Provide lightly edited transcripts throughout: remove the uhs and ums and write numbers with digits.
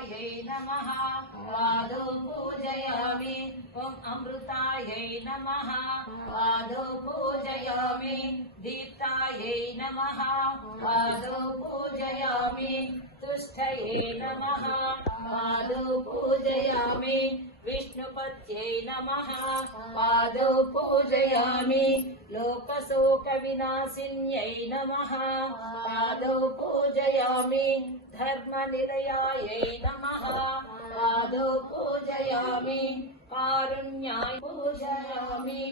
चन्द्ररूपायै नमः पादौ पूजयामि ॐ अमृतायै नमः पादौ पूजयामि दीप्तायै नमः पादौ पूजयामि तुष्टये नमः पादौ पूजयामि विष्णुपत्यै नमः पादौ पूजयामि लोकशोकविनाशिन्यै नमः पादौ पूजयामि धर्मनिलयायै नमः पादौ पूजयामि कारुण्याय पूजयामि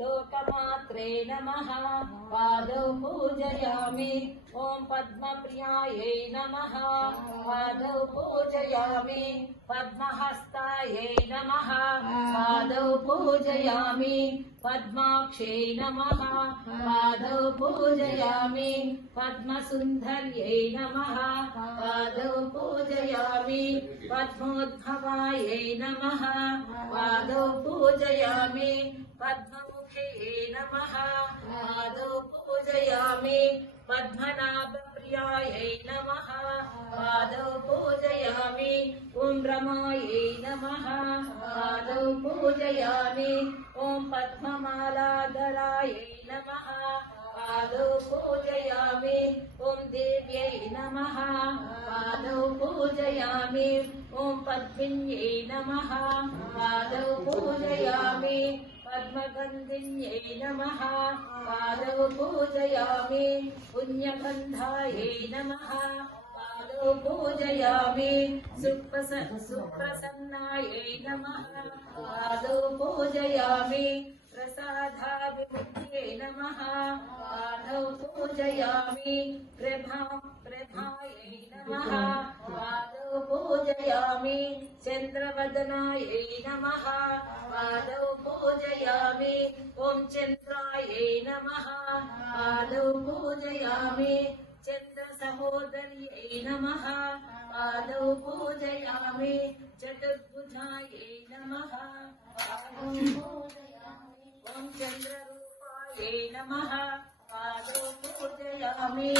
लोकमात्रे नमः पादौ पूजयामि ॐ पद्मप्रियायै नमः पादौ पूजयामि पद्महस्तायै नमः पादौ पूजयामि पद्माक्षै नमः पादौ पूजयामि पद्मसुन्दर्यै नमः पादौ पूजयामि पद्मोद्भवायै नमः पादौ पूजयामि पद्ममुखे नमः पादौ पूजयामि पद्मनाभप्रियायै नमः पादौ पूजयामि ॐ रमायै नमः पादौ पूजयामि ॐ पद्ममालाधरायै नमः पादौ पूजयामि ॐ देव्यै नमः पादौ पूजयामि ॐ पद्मिन्यै नमः पादौ पूजयामि पद्मगन्धिन्यै नमः पादौ पूजयामि पुण्यगन्धायै नमः पादौ पूजयामि सुप्रसन्नायै नमः पादौ पूजयामि प्रसादाभिमुख्यै नमः पादौ पूजयामि प्रभायै नमः पादौ पूजयामि चन्द्रवदनायै नमः पादौ पूजयामि ॐ चन्द्रायै नमः पादौ पूजयामि चन्द्रसहोदर्यै नमः पादौ पूजयामि चतुर्भुजायै नमः पादौ पूजयामि ॐ चन्द्ररूपायै नमः पादौ पूजयामि